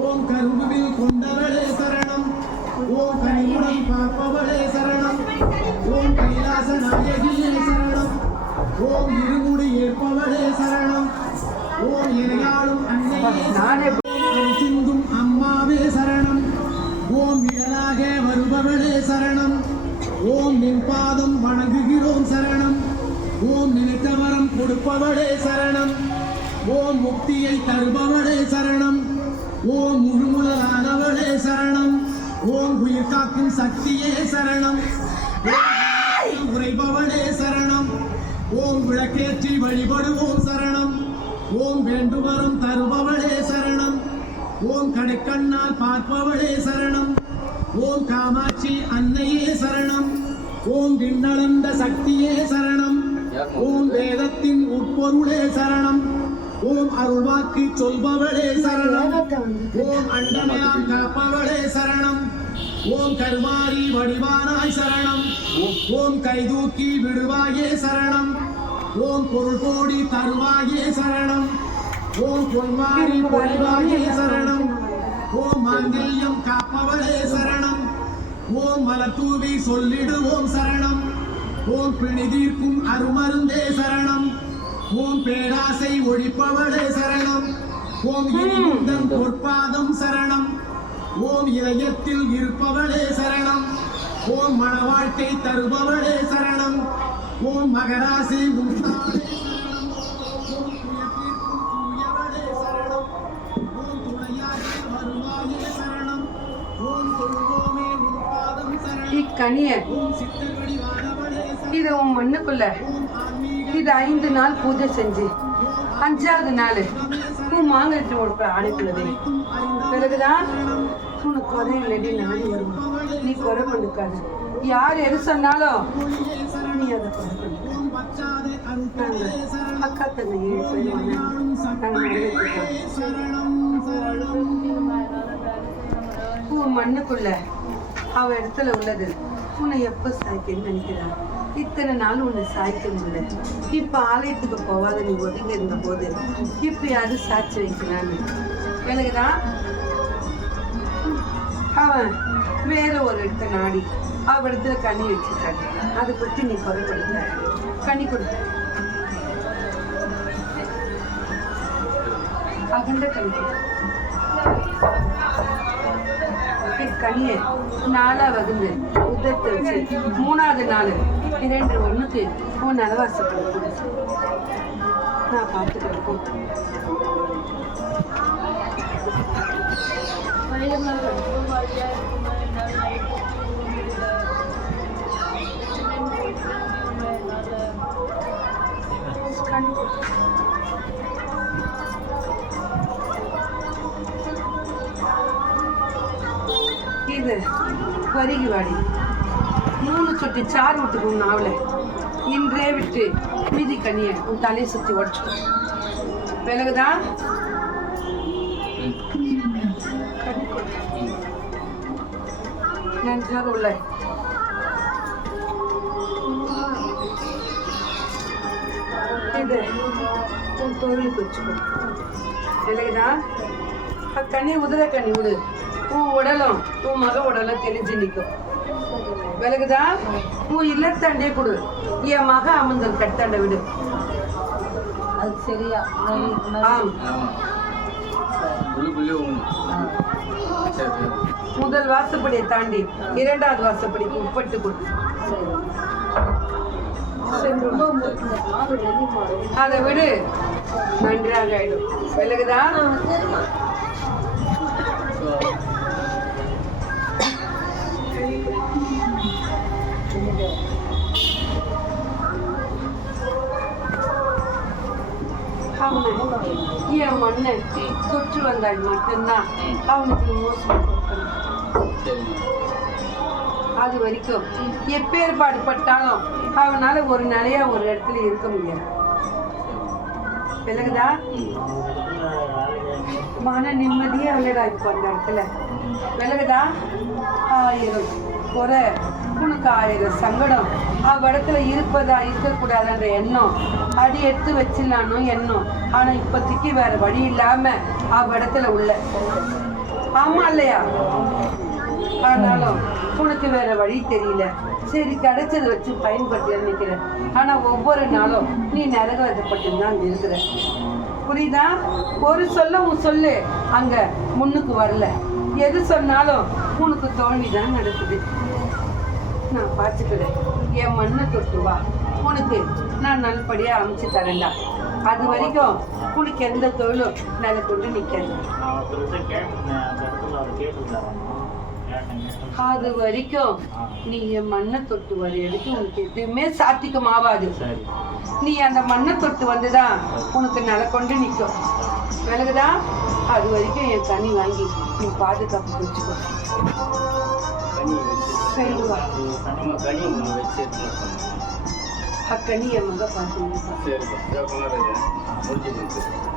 ஓம் கருவில் கொண்டவளே சரணம். ஓம் கனிவுடன் பார்ப்பவளே சரணம். ஓம் கைலாச நாயகியே சரணம். ஓம் இருமுடி ஏற்பவளே சரணம். ஓம் இறையாளும் அன்னையே சிந்தும் அம்மாவே சரணம். ஓம் நிழலாக வருபவளே சரணம். ஓம் நின் பாதம் வணங்குகிறோம் சரணம். ஓம் நினைத்த வரம் கொடுப்பவளே சரணம். ஓம் முக்தியை தருபவளே சரணம். ஓம் முழுமுதலானவளே சரணம். ஓம் உயிர் காக்கும் சக்தியே சரணம். உரைபவளே சரணம். ஓம் விளக்கேற்றி வழிபடுவோம் சரணம். ஓம் வேண்டுவரம் தருபவளே சரணம். ஓம் கடைக்கண்ணால் பார்ப்பவளே சரணம். ஓம் காமாட்சி அன்னையே சரணம். ஓம் விண்ணளந்த சக்தியே சரணம். ஓம் வேதத்தின் உட்பொருளே சரணம். ஓம் அருள்வாக்கு சொல்பவளே சரணம். ஓம் அண்டமெல்லாம் காப்பவளே சரணம். ஓம் கருமாரி வடிவானாய் சரணம். ஓம் கைதூக்கி விடுவாயே சரணம். ஓம் பொருள் கோடி தருவாயே சரணம். ஓம் பொன்மாரி பொழிவாயே சரணம். ஓம் மாங்கல்யம் காப்பவளே சரணம். ஓம் மலத்தூவி சொல்லிடுவோம் சரணம். ஓம் பிணி தீர்க்கும் அருமருந்தே சரணம். ஓம் பேராசை ஒழிப்பவளே சரணம். ஓம் இனிமுந்தன் பொற்பாதம் சரணம். ஓம் இதயத்தில் இருப்பவளே சரணம். ஓம் மன வாழ்க்கை தருபவளே சரணம். ஓம் மகராசி வாழவளே சரணம். இது உன் மண்ணுக்குள்ள இது ஐந்து நாள் பூஜை செஞ்சு அஞ்சாவது நாள் பூ மாங்கல்யத்தை ஒரு அனுப்பினது. பிறகுதான் உனக்கு குறை இல்லடி நாடி வரும் நீ குறை பண்ணுக்காது. யார் எது சொன்னாலும் நீ அதை குறை பண்ணு அக்கா தன்னை மண்ணுக்குள்ள அவ இடத்துல உள்ளது. உன்னை எப்ப சாய்க்கன்னு நினைக்கிறான் இத்தனை நாள் உன்னை சாய்க்க முடியல இப்ப ஆலயத்துக்கு போகாத நீ ஒதுங்கி இருந்த போது இப்ப யாரு சாட்சி வைக்கிறான்னு எனக்குதான் அவன் வேற ஒரு இடத்த நாடி அவ இடத்துல கனி வச்சிருக்காரு. அதை பத்தி நீ குறைப்படுத்த கனி கொடுத்த. அகண்ட கனி. கொடுத்த கனியை நாலா வகுந்து உதத்தை வச்சு மூணாவது நாள் இரண்டு ஒண்ணுக்கு உன் நலவாசப்பட நான் பார்த்துட்டு இருக்கோம். வருகி வாடி. மூணு சொட்டு சாறு விட்டுக்கணும் நாவல. இன்றே விட்டு மீதி கனியை உன் தலையை சுற்றி உடச்சு விலகுதான். நன்றாக உள்ள. இது உன் தோலுக்கு வச்சுக்கோ விலகுதா கண்ணி உதிர கண்ணி விடு. உன் உடலும் உன் மக உடலும் தெரிஞ்சு நிற்கும் விலகுதா உன் இல்லத்தாண்டே கொடு. என் மக அமர்ந்தல் கட்டாண்ட விடு. அது சரியா? ஆம். முதல் வாசப்படியை தாண்டி இரண்டாவது வாசப்படிக்கு உட்பட்டு கொடு. அதை விடு. நன்றாக ஆயிடும். விலகுதா அவன் என் மண்ணன் தொற்று வந்தால் மட்டும்தான் அவனுக்கு மோசம் அது வரைக்கும் எப்பேற்பாடு பட்டாலும் அவனால ஒரு நிலையா ஒரு இடத்துல இருக்க முடியாது. விலகுதா? மன நிம்மதியே இல்லடா இப்போ அந்த இடத்துல. விலகுதா? ஆயிரம். குறை. உனக்கு ஆயிரம் சங்கடம். அவ்விடத்துல இருப்பதா இருக்கக்கூடாதுன்ற எண்ணம். அடி எடுத்து வச்சிடலான்னு எண்ணம். ஆனா இப்போதைக்கு வேற வழி இல்லாம அவ்விடத்துல உள்ள. ஆமா இல்லையா? ஆனாலும் உனக்கு வேற வழி தெரியல. சரி கிடைச்சதை வச்சு பயன்படுத்தி நினைக்கிறேன். ஆனா ஒவ்வொரு நாளும் நீ நரகப்பட்டு தான் இருக்கிற. புரியுதா? ஒரு சொல்ல உன் சொல்லு. அங்க முன்னுக்கு வரல. எது சொன்னாலும் உனக்கு தோல்விதான் நடக்குது. நான் பார்த்துக்கிறேன். என் மண்ணை தொட்டு வா. உனக்கு நான் நல்லபடியாக அமைச்சு தரேன்டா. அது வரைக்கும் உனக்கு எந்த தொழிலும் நிலை கொண்டு நிற்காது அது வரைக்கும் நீ என் மண்ணை தொட்டு வர எடுத்து உனக்கு எதுவுமே சாத்தியம் ஆகாது நீ அந்த மண்ணை தொட்டு வந்துதான் உனக்கு நிலை கொண்டு நிற்கும் விலகுதா அது வரைக்கும் என் தனி வாங்கி நீ பாதுகாப்பு வச்சுக்கோ. தனிமை கனி ஒன்று வச்சு எடுத்துன்னு சொன்னேன் அக்கனி என் மக பார்த்து சரி முடிஞ்சு